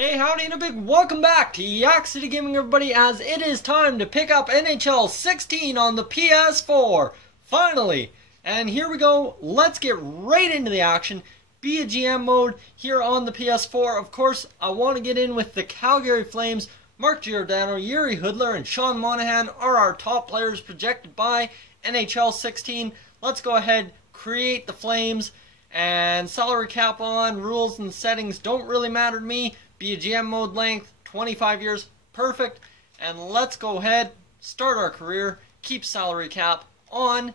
Hey, howdy and a big welcome back to Yak-City Gaming, everybody, as it is time to pick up NHL 16 on the PS4, finally. And here we go, let's get right into the action. Be a GM mode here on the PS4. Of course, I want to get in with the Calgary Flames. Mark Giordano, Yuri Hoodler, and Sean Monahan are our top players projected by NHL 16. Let's go ahead, create the Flames, and salary cap on, rules and settings don't really matter to me. Be a GM mode length, 25 years, perfect. And let's go ahead, start our career, keep salary cap on,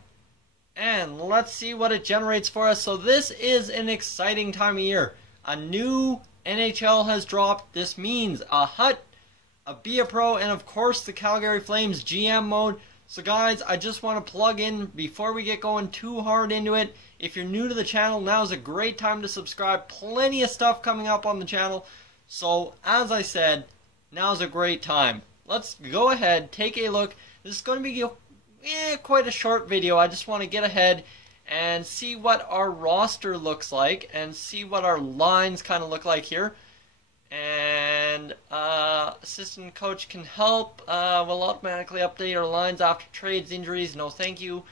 and let's see what it generates for us. So this is an exciting time of year. A new NHL has dropped. This means a HUT, a Be a Pro, and of course the Calgary Flames GM mode. So guys, I just want to plug in before we get going too hard into it. If you're new to the channel, now is a great time to subscribe. Plenty of stuff coming up on the channel. So, as I said, now's a great time. Let's go ahead, take a look. This is going to be quite a short video. I just want to get ahead and see what our roster looks like and see what our lines kind of look like here. And assistant coach can help. We'll automatically update our lines after trades, injuries. No, thank you.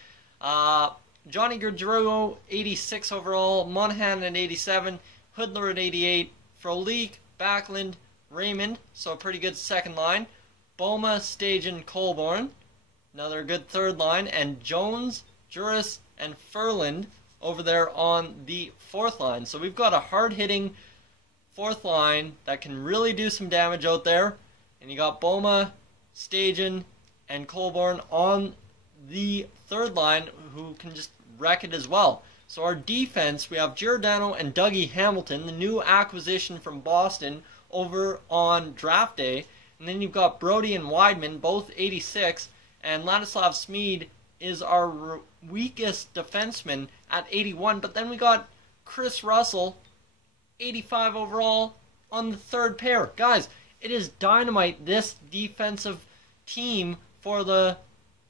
Johnny Gaudreau, 86 overall. Monahan at 87. Hoodler at 88. Frolik, Backlund, Raymond, so a pretty good second line. Boma, Stajan, Colborn, another good third line. And Jones, Juris, and Ferland over there on the fourth line. So we've got a hard-hitting fourth line that can really do some damage out there. And you got Boma, Stajan, and Colborn on the third line who can just wreck it as well. So our defense, we have Giordano and Dougie Hamilton, the new acquisition from Boston over on draft day. And then you've got Brody and Wideman, both 86. And Ladislav Smid is our weakest defenseman at 81. But then we got Chris Russell, 85 overall, on the third pair. Guys, it is dynamite, this defensive team for the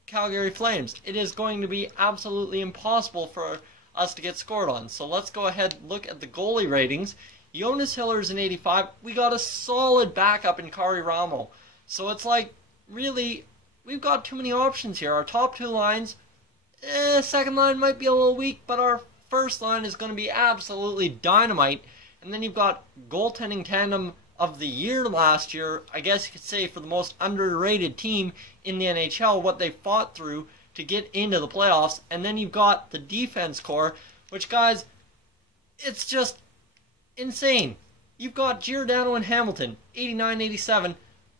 Calgary Flames. It is going to be absolutely impossible for us to get scored on. So let's go ahead and look at the goalie ratings. Jonas Hiller's an 85. We got a solid backup in Kari Ramo. So it's like, really, we've got too many options here. Our top two lines, second line might be a little weak, but our first line is going to be absolutely dynamite. And then you've got goaltending tandem of the year last year, I guess you could say, for the most underrated team in the NHL, what they fought through to get into the playoffs. And then you've got the defense core, which, guys, it's just insane. You've got Giordano and Hamilton, 89-87,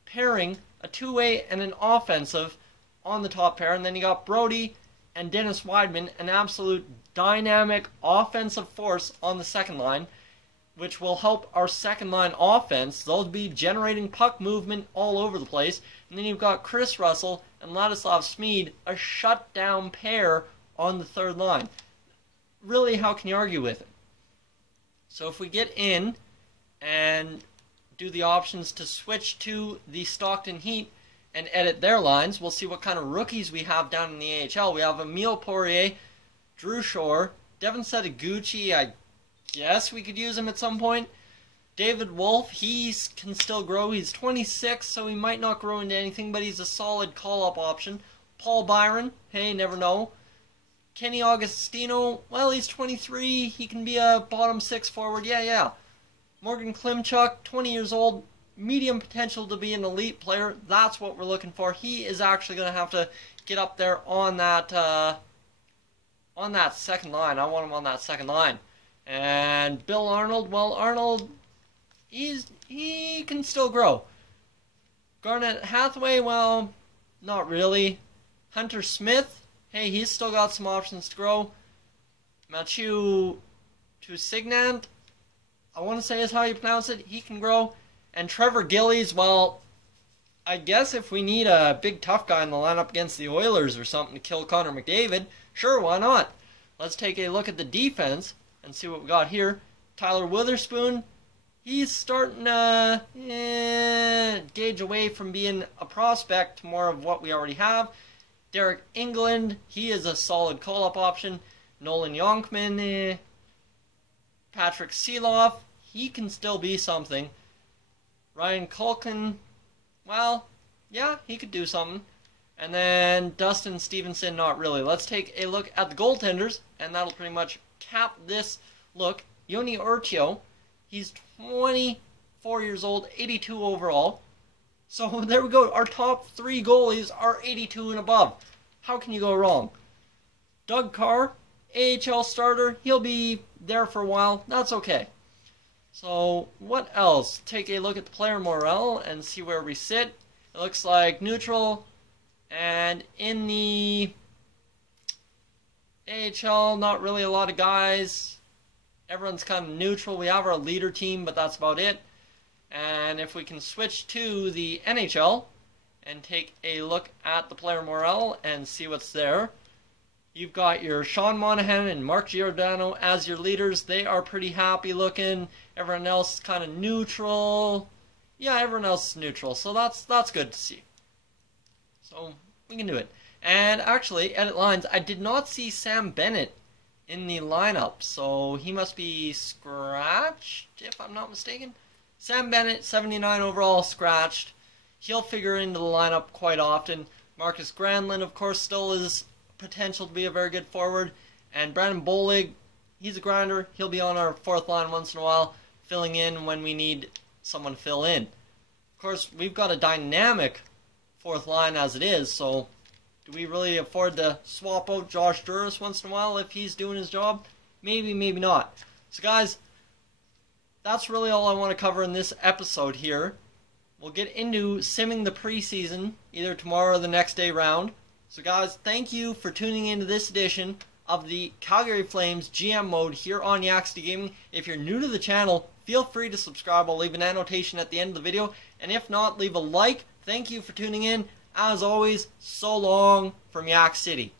pairing a two-way and an offensive on the top pair. And then you got Brody and Dennis Wideman, an absolute dynamic offensive force on the second line, which will help our second line offense. They'll be generating puck movement all over the place. And then you've got Chris Russell and Ladislav Smid, a shutdown pair on the third line. Really, how can you argue with it? So if we get in and do the options to switch to the Stockton Heat and edit their lines, we'll see what kind of rookies we have down in the AHL. We have Emile Poirier, Drew Shore, Devin Setaguchi. I guess we could use him at some point. David Wolf, he can still grow. He's 26, so he might not grow into anything, but he's a solid call-up option. Paul Byron, hey, never know. Kenny Augustino, well, he's 23. He can be a bottom six forward. Yeah. Morgan Klimchuk, 20 years old. Medium potential to be an elite player. That's what we're looking for. He is actually going to have to get up there on that second line. I want him on that second line. And Bill Arnold, well, Arnold, he can still grow. Garnett Hathaway, well, not really. Hunter Smith, hey, he's still got some options to grow. Mathieu Toussignant, I want to say is how you pronounce it, he can grow. And Trevor Gillies, well, I guess if we need a big tough guy in the lineup against the Oilers or something to kill Connor McDavid, sure, why not? Let's take a look at the defense and see what we got here. Tyler Witherspoon, he's starting to gauge away from being a prospect to more of what we already have. Derek England, he is a solid call-up option. Nolan Yonkman, Patrick Seeloff, he can still be something. Ryan Culkin, well, yeah, he could do something. And then Dustin Stevenson, not really. Let's take a look at the goaltenders, and that'll pretty much cap this look. Yoni Urchio, he's 24 years old, 82 overall. So there we go. Our top 3 goalies are 82 and above. How can you go wrong? Doug Carr, AHL starter. He'll be there for a while. That's okay. So what else? Take a look at the player morale and see where we sit. It looks like neutral. And in the AHL, not really a lot of guys. Everyone's kind of neutral. We have our leader team, but that's about it. And if we can switch to the NHL and take a look at the player morale and see what's there. You've got your Sean Monahan and Mark Giordano as your leaders. They are pretty happy looking. Everyone else is kind of neutral. Yeah, everyone else is neutral, so that's good to see. So we can do it. And actually, edit lines, I did not see Sam Bennett in the lineup, so he must be scratched, if I'm not mistaken. Sam Bennett, 79 overall, scratched. He'll figure into the lineup quite often. Marcus Granlund, of course, still is potential to be a very good forward. And Brandon Bolig, he's a grinder. He'll be on our 4th line once in a while, filling in when we need someone to fill in. Of course, we've got a dynamic 4th line as it is, so do we really afford to swap out Josh Duras once in a while if he's doing his job? Maybe, maybe not. So guys, that's really all I want to cover in this episode here. We'll get into simming the preseason either tomorrow or the next day round. So guys, thank you for tuning into this edition of the Calgary Flames GM mode here on Yak-City Gaming. If you're new to the channel, feel free to subscribe. I'll leave an annotation at the end of the video. And if not, leave a like. Thank you for tuning in. As always, so long from Yak-City.